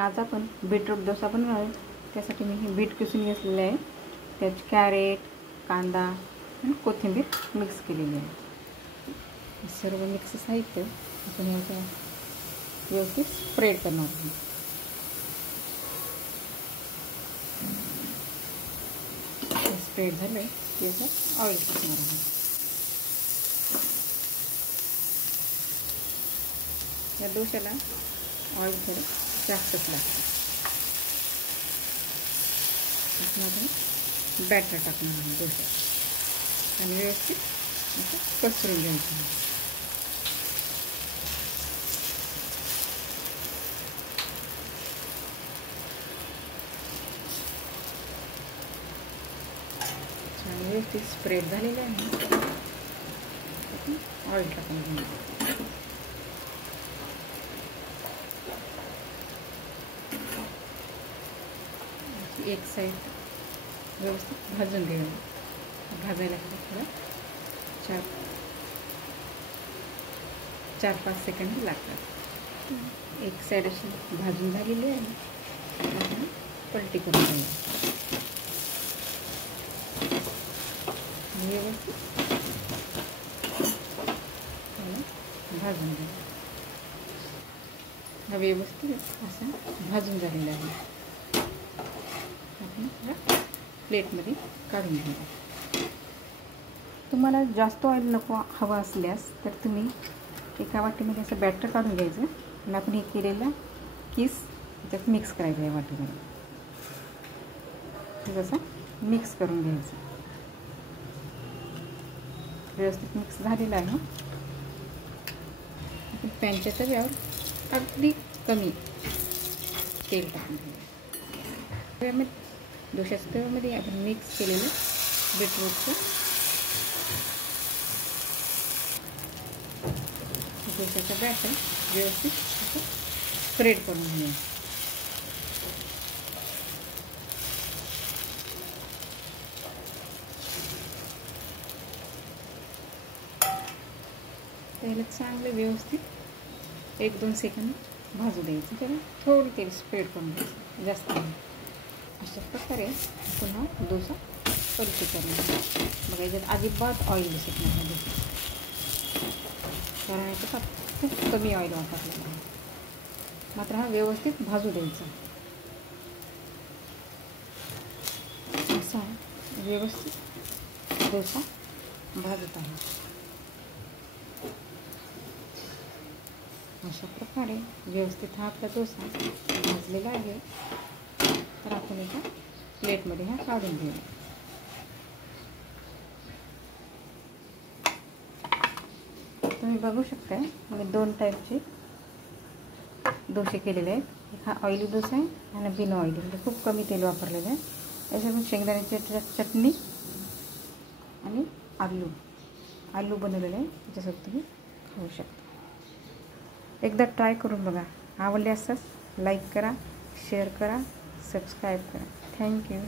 आज आपण बीटरूट डोसा बनवणार आहे। त्यासाठी मी हे बीट किसून घेतलेले आहे, त्यात कॅरेट, कांदा आणि कोथिंबीर मिक्स केलेली आहे। सर्व मिक्स साहित्य आपण याच्या व्यवस्थित स्प्रेड करणार आहोत। स्प्रेड झाले की याच्यात ऑइल टाकणार आहोत। या डोशाला ऑइल थोडं जास्तच लागतं। आपण बॅटर टाकणार आहोत डोसा आणि व्यवस्थित असं पसरून घ्यायचं। छान व्यवस्थित स्प्रेड झालेलं आहे। ऑइल टाकून घ्यायचं। एक साइड व्यवस्थित भाजून घ्यायला भाजायला थोडं 4-5 सेकंद लागतात। एक साइड अशी भाजून झालेली आहे, आपण पलटी करून घ्यायची। व्यवस्थित भाजून घ्यायचं। हा व्यवस्थित असा भाजून झालेला आहे। प्लेटमध्ये काढून घ्या। तुम्हाला जास्त ऑइल नको हवा असल्यास तर तुम्ही एका वाटीमध्ये असं बॅटर काढून घ्यायचं आणि आपण हे केलेला किस त्याच्यात मिक्स करायचं। या वाटीमध्ये जसं मिक्स करून घ्यायचं। व्यवस्थित मिक्स झालेलं आहे। आपण पॅनच्या तव्यावर अगदी कमी तेल टाकून घ्यायचं। डोशाच्या तव्यामध्ये आपण मिक्स केलेलं बीटरूटचं डोशाचं बॅटर व्यवस्थित स्प्रेड करून घ्यायचं। त्याला चांगलं व्यवस्थित 1-2 सेकंद भाजू द्यायचं। त्याला थोडं तेल स्प्रेड करून द्यायचं, जास्त नाही। अशा प्रकारे पुन्हा डोसा पलटी करणार। बघा याच्यात अजिबात ऑइल दिसत नाही, कारण याच्यात खूप कमी ऑइल वापरलेलं आहे। मात्र हा व्यवस्थित भाजू द्यायचा। असा व्यवस्थित डोसा भाजत आहे। अशा प्रकारे व्यवस्थित हा आपला डोसा भाजलेला आहे। तर आपण एका प्लेटमध्ये हा काढून घेऊ। तुम्ही बघू शकता मी 2 टाईपचे डोसे केलेले आहेत। हा ऑइली डोसा आहे आणि बिन ऑइली, म्हणजे खूप कमी तेल वापरलेलं आहे। याच्यामध्ये शेंगदाण्याची चटणी आणि आलू बनवलेलं आहे, त्याच्यासोबत तुम्ही खाऊ शकता। एकदा ट्राय करून बघा। आवडले असल्यास लाईक करा, शेअर करा, सबस्क्राईब करा। थँक्यू।